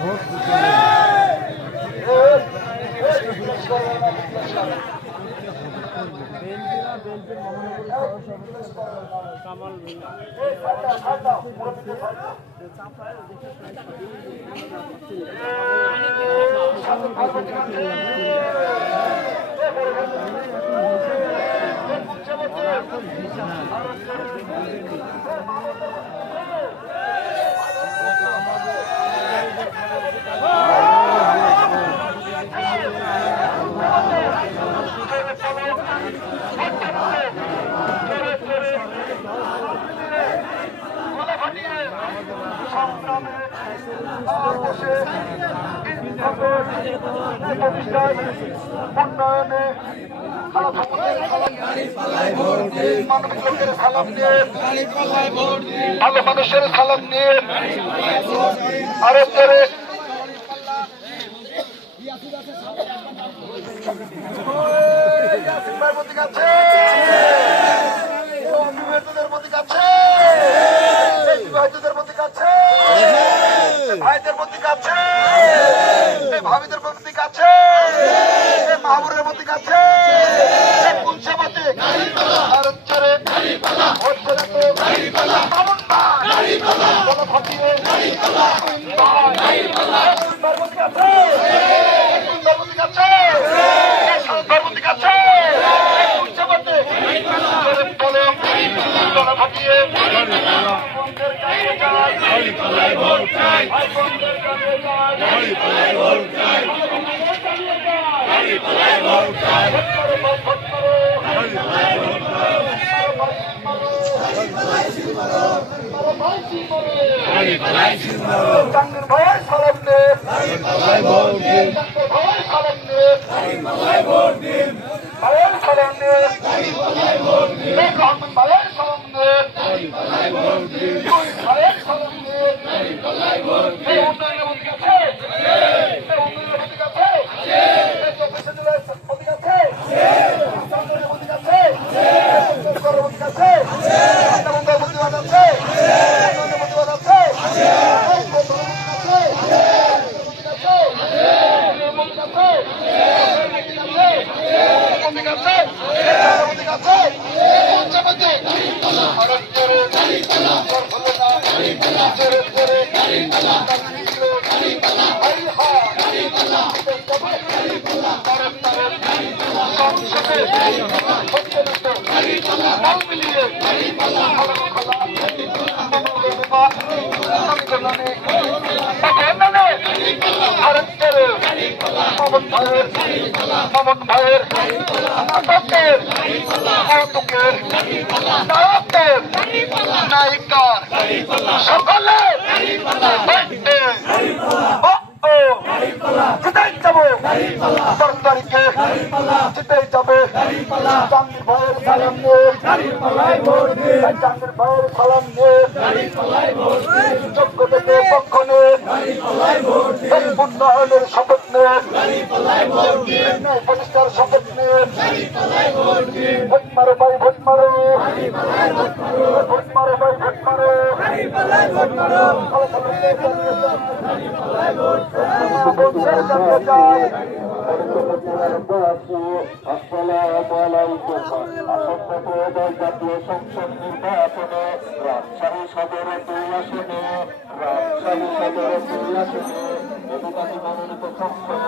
vote Kamal ভালো মানুষের সালাম নিয়ে আরো করে প্রতীক আছে, বিবাহিতদের প্রতীক আছে, বিবাহিতদের প্রতীক আছে, ভাইদের প্রতীক আছে, ভাবিদের প্রতীক আছে, মাহবুরের প্রতীক আছে, কুলসা প্রতীক আর চরে ভাইয়ের সালাম নে, ভাইয়ের সালাম নে, ভাইয়ের সালাম নে, রহমান ভাইয়ের সালাম নে, ভাইয়ের সালাম নে, এই উন্নয়নের প্রতীক আছে, এই উন্নয়নের প্রতীক আছে, এই চব্বিশের প্রতীক আছে, চন্দ্রের প্রতীক আছে, প্রতীক আছে, প্রতিবাদ আছে, প্রতিবাদ আছে, মামুন ভাইয়ের নাটকের কৌতুকের নায়কের নায়িকার সকলের জিতেই যাবো 12 তারিখে, জিতেই যাবে জাহাঙ্গীর ভাইয়ের সালাম নিয়ে, জাহাঙ্গীর ভাইয়ের সালাম নিয়ে, যোগ্য থেকে পক্ষ নিয়ে, উন্নয়নের শপথ নিয়ে, প্রতিষ্ঠার শপথ নিয়ে, ভোট মারো ভাই ভোট মারো, ভোট মারো ভাই ভোট মারো, জাতীয় সংসদ নির্বাচনে রাজশাহী সদরের 2 আসনে, রাজশাহী সদরের 2 আসনে মনোনীত সংসদ